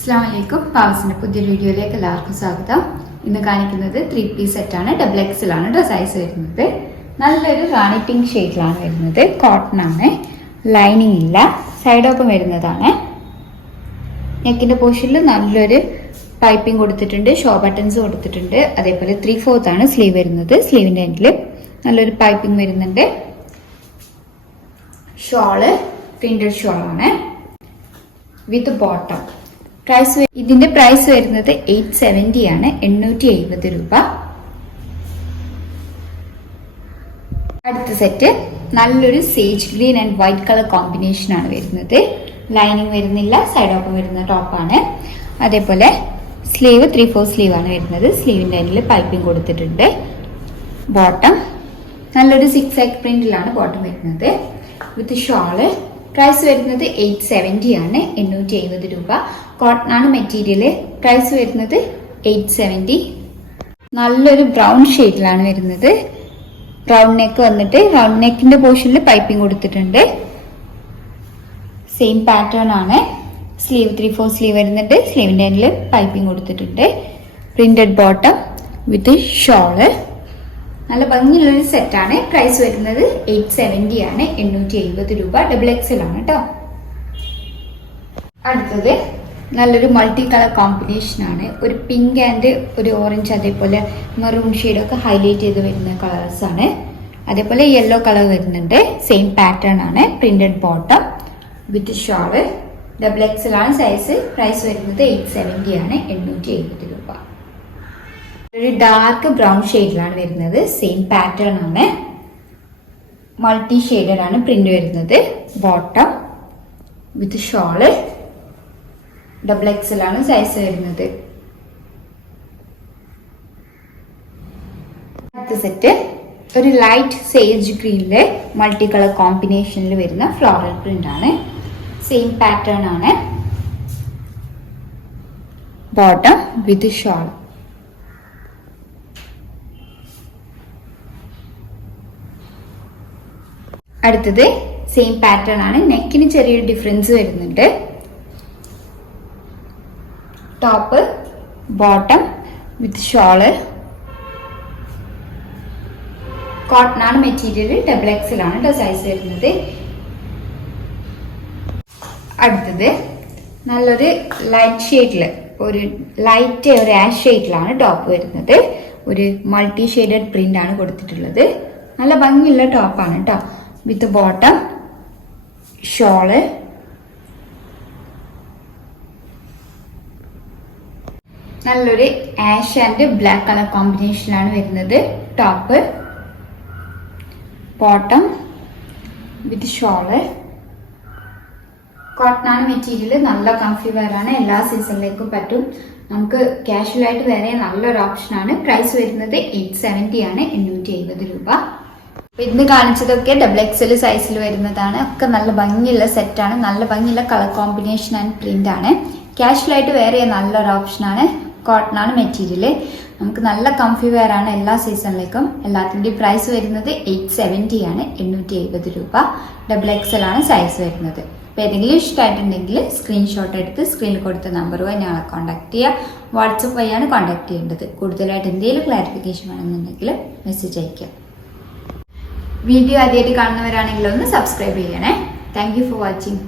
അസ്സലാമലൈക്കും. പാവസിന്റെ പുതിയ വീഡിയോയിലേക്ക് എല്ലാവർക്കും സ്വാഗതം. ഇന്ന് കാണിക്കുന്നത് 3-piece സെറ്റാണ്. ഡബിൾ എക്സലാണ് കേട്ടോ സൈസ് വരുന്നത്. നല്ലൊരു റാണി പിങ്ക് ഷെയ്ഡിലാണ് വരുന്നത്. കോട്ടൺ ആണ്, ലൈനിങ് ഇല്ല, സൈഡ് ഓപ്പൺ വരുന്നതാണ്. നെക്കിന്റെ പോർഷനിൽ നല്ലൊരു പൈപ്പിംഗ് കൊടുത്തിട്ടുണ്ട്, ഷോ ബട്ടൺസ് കൊടുത്തിട്ടുണ്ട്. അതേപോലെ 3/4 ആണ് സ്ലീവ് വരുന്നത്. സ്ലീവിന്റെ എൻഡിൽ നല്ലൊരു പൈപ്പിംഗ് വരുന്നുണ്ട്. ഷോള് പ്രിന്റഡ് ഷോളാണ് വിത്ത് ബോട്ടം. ഇതിന്റെ പ്രൈസ് വരുന്നത് 870 ആണ്, 870 രൂപ. അടുത്ത സെറ്റ് നല്ലൊരു sage green and white colour combination ആണ് വരുന്നത്. ലൈനിങ് വരുന്നില്ല, സൈഡ് ഓപ്പൺ വരുന്ന ടോപ്പാണ്. അതേപോലെ സ്ലീവ് 3/4 സ്ലീവ് ആണ് വരുന്നത്. സ്ലീവിന്റെ എൻഡിൽ പൈപ്പിംഗ് കൊടുത്തിട്ടുണ്ട്. ബോട്ടം നല്ലൊരു 6 പ്രിന്റിലാണ് ബോട്ടം വരുന്നത് വിത്ത് ഷോള്. പ്രൈസ് വരുന്നത് 870 ആണ്, 870 രൂപ. കോട്ടൺ ആണ് മെറ്റീരിയൽ. പ്രൈസ് വരുന്നത് 870. നല്ലൊരു ബ്രൗൺ ഷെയ്ഡിലാണ് വരുന്നത്. റൗണ്ട് നെക്ക് വന്നിട്ട് റൗണ്ട് നെക്കിന്റെ പോർഷനിൽ പൈപ്പിംഗ് കൊടുത്തിട്ടുണ്ട്. സെയിം പാറ്റേൺ ആണ്. സ്ലീവ് 3/4 സ്ലീവ് വരുന്നുണ്ട്. സ്ലീവിന്റെ എൻഡിൽ പൈപ്പിംഗ് കൊടുത്തിട്ടുണ്ട്. പ്രിന്റഡ് ബോട്ടം വിത്ത് ഷോള്. നല്ല ഭംഗിയുള്ളൊരു സെറ്റാണ്. പ്രൈസ് വരുന്നത് 870 ആണ്, 870 രൂപ. ഡബിൾ എക്സൽ ആണ് കേട്ടോ. അടുത്തത് നല്ലൊരു മൾട്ടി കളർ കോമ്പിനേഷൻ ആണ്. ഒരു പിങ്ക് ആൻഡ് ഒരു ഓറഞ്ച്, അതേപോലെ മെറൂൺ ഷെയ്ഡൊക്കെ ഹൈലൈറ്റ് ചെയ്ത് വരുന്ന കളേഴ്സ് ആണ്. അതേപോലെ യെല്ലോ കളർ വരുന്നുണ്ട്. സെയിം പാറ്റേൺ ആണ്. പ്രിന്റഡ് ബോട്ടം വിത്ത് ഷോള്. ഡബിൾ എക്സൽ ആണ് സൈസ്. പ്രൈസ് വരുന്നത് 870 ആണ്, 870 രൂപ. ഒരു ഡാർക്ക് ബ്രൗൺ ഷെയ്ഡിലാണ് വരുന്നത്. സെയിം പാറ്റേൺ ആണ്. മൾട്ടി ഷെയ്ഡഡ് ആണ് പ്രിന്റ് വരുന്നത്. ബോട്ടം വിത്ത് ഷോള്. ഡബിൾ എക്സൽ ആണ് സൈസ് വരുന്നത്. അടുത്ത സെറ്റ് ഒരു ലൈറ്റ് സേജ് ഗ്രീനില് മൾട്ടി കളർ കോമ്പിനേഷനിൽ വരുന്ന ഫ്ലോറൽ പ്രിന്റ് ആണ്. സെയിം പാറ്റേൺ ആണ്. ബോട്ടം വിത്ത് ഷോൾ. അടുത്തത് സെയിം പാറ്റേൺ ആണ്. നെക്കിന് ചെറിയൊരു ഡിഫറൻസ് വരുന്നുണ്ട്. ടോപ്പ് ബോട്ടം വിത്ത് ഷോള്. കോട്ടൺ ആണ് മെറ്റീരിയൽ. ഡബിൾ എക്സൽ ആണ് കേട്ടോ സൈസ് വരുന്നത്. അടുത്തത് നല്ലൊരു ലൈറ്റ് ഷെയ്ഡില് ഒരു ലൈറ്റ് ഒരു ആഷ് ഷെയ്ഡിലാണ് ടോപ്പ് വരുന്നത്. ഒരു മൾട്ടി ഷെയ്ഡഡ് പ്രിന്റ് ആണ് കൊടുത്തിട്ടുള്ളത്. നല്ല ഭംഗിയുള്ള ടോപ്പാണ് കേട്ടോ. വിത്ത് ബോട്ടം ഷോള്. നല്ലൊരു ആഷ് ആൻഡ് ബ്ലാക്ക് കളർ കോമ്പിനേഷനിലാണ് വരുന്നത്. ടോപ്പ് ബോട്ടം വിത്ത് ഷോള്. കോട്ടൺ ആണ് മെറ്റീരിയൽ. നല്ല കംഫി വെയർ ആണ്. എല്ലാ സീസണിലേക്കും പറ്റും. നമുക്ക് കാഷ്വൽ ആയിട്ട് വേറെ നല്ലൊരു ഓപ്ഷൻ ആണ്. പ്രൈസ് വരുന്നത് 870 ആണ്, 870 രൂപ. ഇന്ന് കാണിച്ചതൊക്കെ ഡബിൾ എക്സൽ സൈസിൽ വരുന്നതാണ്. ഒക്കെ നല്ല ഭംഗിയുള്ള സെറ്റാണ്. നല്ല ഭംഗിയുള്ള കളർ കോമ്പിനേഷൻ ആൻഡ് പ്രിന്റ് ആണ്. കാഷ്വൽ ആയിട്ട് വേറെ നല്ലൊരു ഓപ്ഷൻ ആണ്. കോട്ടൺ ആണ് മെറ്റീരിയൽ. നമുക്ക് നല്ല കംഫി വെയർ ആണ് എല്ലാ സീസണിലേക്കും. എല്ലാത്തിൻ്റെയും പ്രൈസ് വരുന്നത് 870 ആണ്, 870 രൂപ. ഡബിൾ എക്സൽ ആണ് സൈസ് വരുന്നത്. അപ്പോൾ ഏതെങ്കിലും ഇഷ്ടമായിട്ടുണ്ടെങ്കിൽ സ്ക്രീൻഷോട്ട് എടുത്ത് സ്ക്രീനിൽ കൊടുത്ത നമ്പർ വഴി ഞങ്ങളെ കോൺടാക്ട് ചെയ്യുക. വാട്സപ്പ് വഴിയാണ് കോൺടാക്ട് ചെയ്യേണ്ടത്. കൂടുതലായിട്ട് എന്തെങ്കിലും ക്ലാരിഫിക്കേഷൻ വേണമെന്നുണ്ടെങ്കിൽ മെസ്സേജ് അയയ്ക്കുക. വീഡിയോ ആദ്യമായിട്ട് കാണുന്നവരാണെങ്കിൽ ഒന്ന് സബ്സ്ക്രൈബ് ചെയ്യണേ. Thank you for watching.